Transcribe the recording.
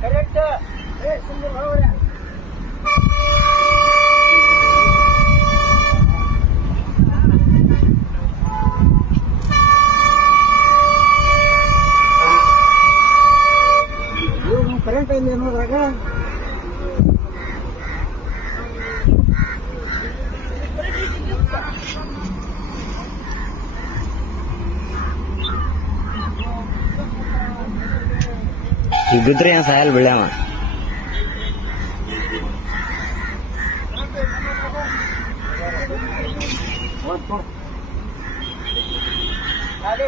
correct ಸುಮ್ಮನೆ ನೋಡ್ರಿ current ಇಲ್ಲ ನೋಡ್ರಾಗ ಈಗ ಬಿದ್ದರೆ ಏನು ಸಾಯಲ್ ಬೆಳ್ಯಾವ ಗಾಡಿ